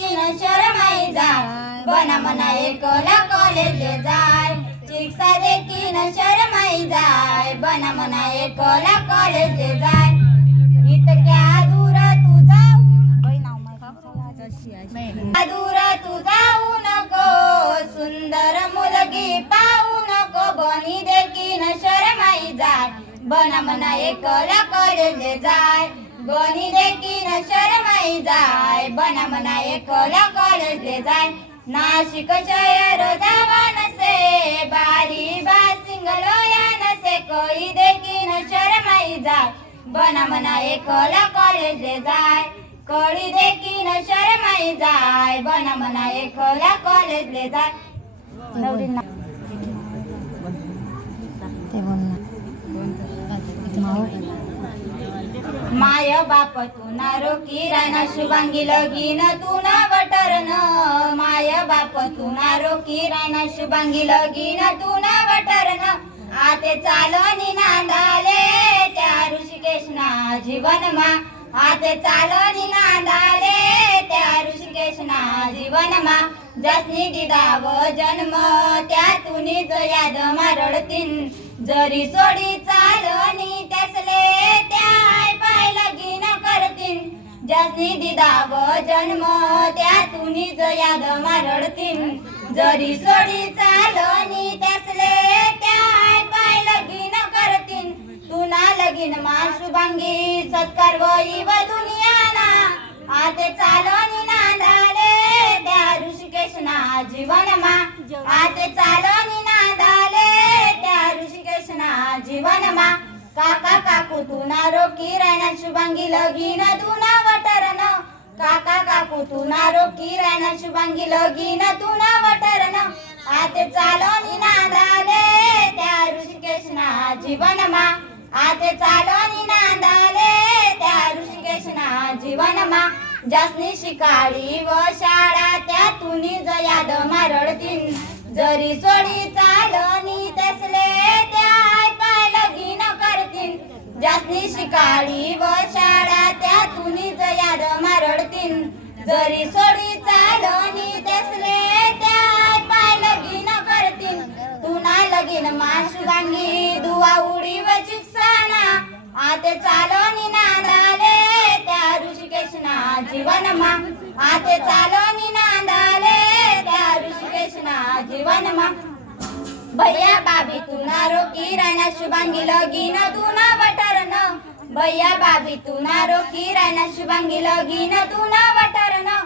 न देखीन शरमाई जाय. बना मना एकला कॉलेज जाय. शिक्षा देखीन शरमाई जाय. बना मना एकला कॉलेज जाय. इतक्या दूर तू जाऊ दूर तू जाऊ नको. सुंदर मुलगी पाहू नको. बनी देखी न शरमाई जाय. बना मना एकला कॉलेज जाय. बनी देखीन शरमाई जाय. बना मना एकला कॉलेज जाय. नाशिक शहर जवान से बारी बासिंगलो यान से कोई देखीन शरमाई जाय. बना मना एकला कॉलेज जाय. कळी देखीन शरमाई जाय. बना मना एकला कॉलेज जाय. नवरींना ते बोल ना. बाप तू ना रोकी शुभांगी लगीन तू ना वटरन माय बाप तू ना रोकी राना शुभांगी लगीन तू ना वटरन आते चालो नांदाले त्या ऋषिकेशना जीवन मा. आते चालो नांदाले त्या ऋषिकेशना जीवन मा. जसनी दिदाव जन्म त्या तुनीच याद मारडतीन. जरी सोडी चालनी त्यासले त्या जसनी दिदाव जन्म त्या तुनीच याद मारडतीन जरी सोडी चालनी त्यासले त्या पाय लगीन करतीन तुना लगीन मा शुभांगी सत्कार वई व दुनियाना. आते चालनी नांदाले त्या ऋषिकेशना जीवन मा आते चालनी नांदाले त्या ऋषिकेशना जीवन मा काका काकू तू ना रोकी रायना शुभांगी लगीन तू काका काकू तू ना रोकी रायना शुभांगी लगीन तू ना वटरन. आते चालनी नांदाले त्या ऋषिकेशना जीवन मा आते चालनी नांदाले त्या ऋषिकेशना जीवन मा जासनी शिकाळी व शाळा त्या तुनी जयाद मारडतीन. जरी सोडी चालो मारडतीन जरी सोडी चालोनी तसले त्या पाय लगीन करतीन. तुना लगीन मा गांगी दुवा उडी व चिकसाना. आते चालोनी नांदाले त्या ऋषिकेशना जीवन मा. आते चालोनी नांदाले त्या ऋषिकेशना जीवन मा. भैया बाबी तुना ना रोकी रायना शुभांगी लगीन तुना भैया बाबी तू ना रोकी रायना शुभांगी लगीन तू ना न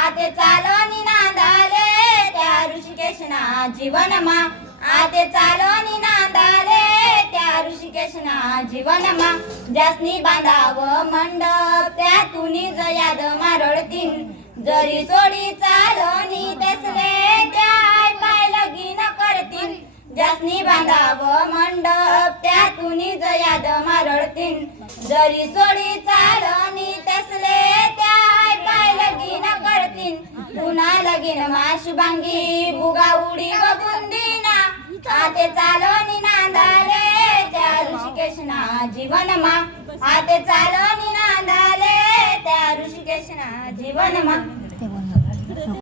आते चालो नांदाले त्या ऋषिकेशना जीवन मा आते चालो नांदाले त्या ऋषिकेशना जीवन मा जासनी बांधाव मंडप त्या तुनी जयाद मारळतीन जरी सोडी चालनी तेसले त्या पाय लगीन करतीन. जासनी बांधाव मंडप त्या मारळतीन जरी सोडी चालणी तसले त्या काय पाय लगीन करतीन. पुन्हा लगीन मा शुभांगी बुगा उडी व बुंदीना आते चालनी नांदाले त्या ऋषिकेशना जीवन मा. आते चालनी नांदाले त्या ऋषिकेशना जीवन मा.